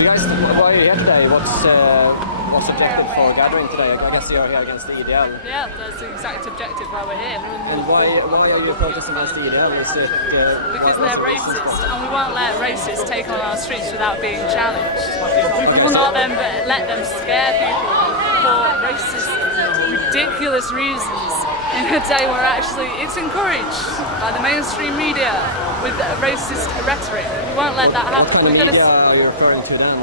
You guys, why are you here today? What's the objective for gathering today? I guess you're here against the EDL. Yeah, that's the exact objective why we're here. And why are you protesting against the EDL? Is it because they're racist, and we won't let racists take on our streets without being challenged. We will not let them scare people for racist, ridiculous reasons in a day where actually it's encouraged by the mainstream media with racist rhetoric. We won't let that happen. What kind of media are you referring to then?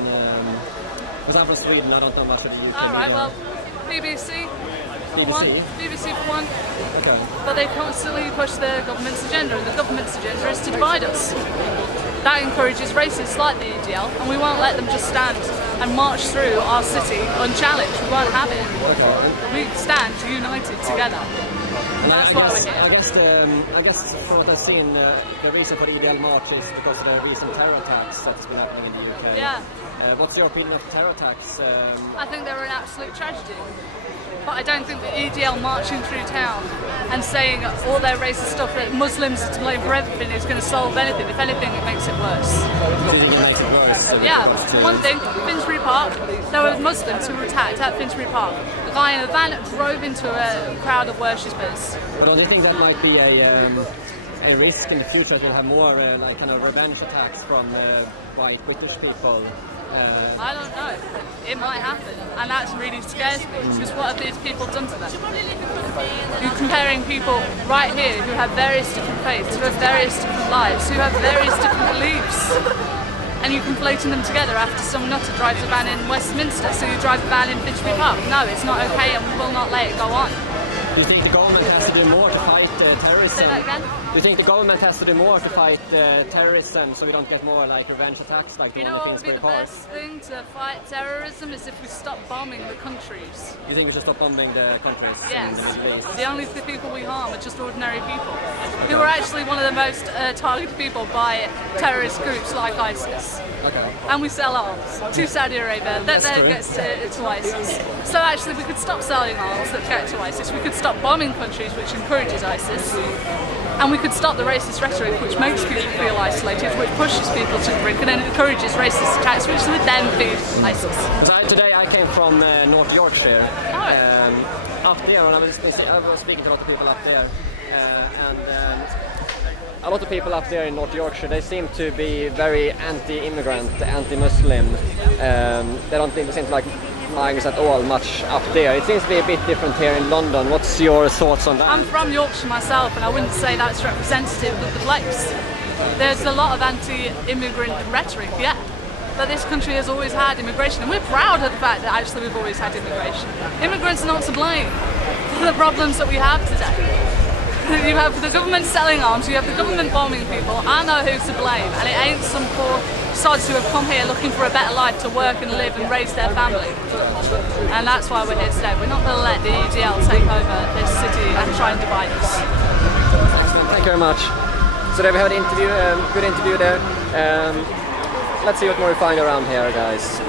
Because I'm from Sweden, I don't know much of the UK. Alright, well, BBC. BBC for one. Okay. But they constantly push the government's agenda, and the government's agenda is to divide us. That encourages racists like the EDL, and we won't let them just stand and march through our city unchallenged. We won't have it. We stand united together. And that's why we're here. I guess from what I've seen, the reason for the EDL march is because of the recent terror attacks that's been happening in the UK. Yeah. What's your opinion of terror attacks? I think they're an absolute tragedy. But I don't think the EDL marching through town and saying all their racist stuff that Muslims are to blame for everything is going to solve anything. If anything, it makes it worse. Do you think it makes it worse? Yeah. One thing, Finsbury Park, there were Muslims who were attacked at Finsbury Park. The guy in a van drove into a crowd of worshippers. But don't you think that might be a risk in the future that we'll have more like kind of revenge attacks from white British people? I don't know. It might happen, and that really scares me, because what have these people done to them? You're comparing people right here who have various different faiths, who have various different lives, who have various different beliefs, and you're conflating them together after some nutter drives a van in Westminster, so you drive a van in Finsbury Park. No, it's not okay, and we will not let it go on. Do you think the government has to do more to fight terrorism? Say that again? Do you think the government has to do more to fight terrorism so we don't get more like revenge attacks like the one in what would be Finsbury the Park? best thing to fight terrorism is if we stop bombing the countries. You think we should stop bombing the countries? Yes. In the Middle East? The only people we harm are just ordinary people, who are actually one of the most targeted people by terrorist groups like ISIS. Okay. And we sell arms to Saudi Arabia that then gets to ISIS. So actually we could stop selling arms that get to ISIS, we could stop bombing countries which encourages ISIS, and we could stop the racist rhetoric which makes people feel isolated, which pushes people to drink and then encourages racist attacks which would then feed ISIS. Today I came from North Yorkshire, Oh. up there, and I was speaking to a lot of people up there, and a lot of people up there in North Yorkshire, they seem to be very anti-immigrant, anti-Muslim. They don't seem to like migrants at all much up there. It seems to be a bit different here in London. What's your thoughts on that? I'm from Yorkshire myself, and I wouldn't say that's representative of the place. There's a lot of anti-immigrant rhetoric, yeah. But this country has always had immigration, and we're proud of the fact that actually we've always had immigration. Immigrants are not to blame for the problems that we have today. You have the government selling arms, you have the government bombing people. I know who's to blame, and it ain't some poor sods who have come here looking for a better life to work and live and raise their family. And that's why we're here today. We're not going to let the EDL take over this city and try and divide us. Thank you very much. So there we have an interview, good interview there. Let's see what more we find around here, guys.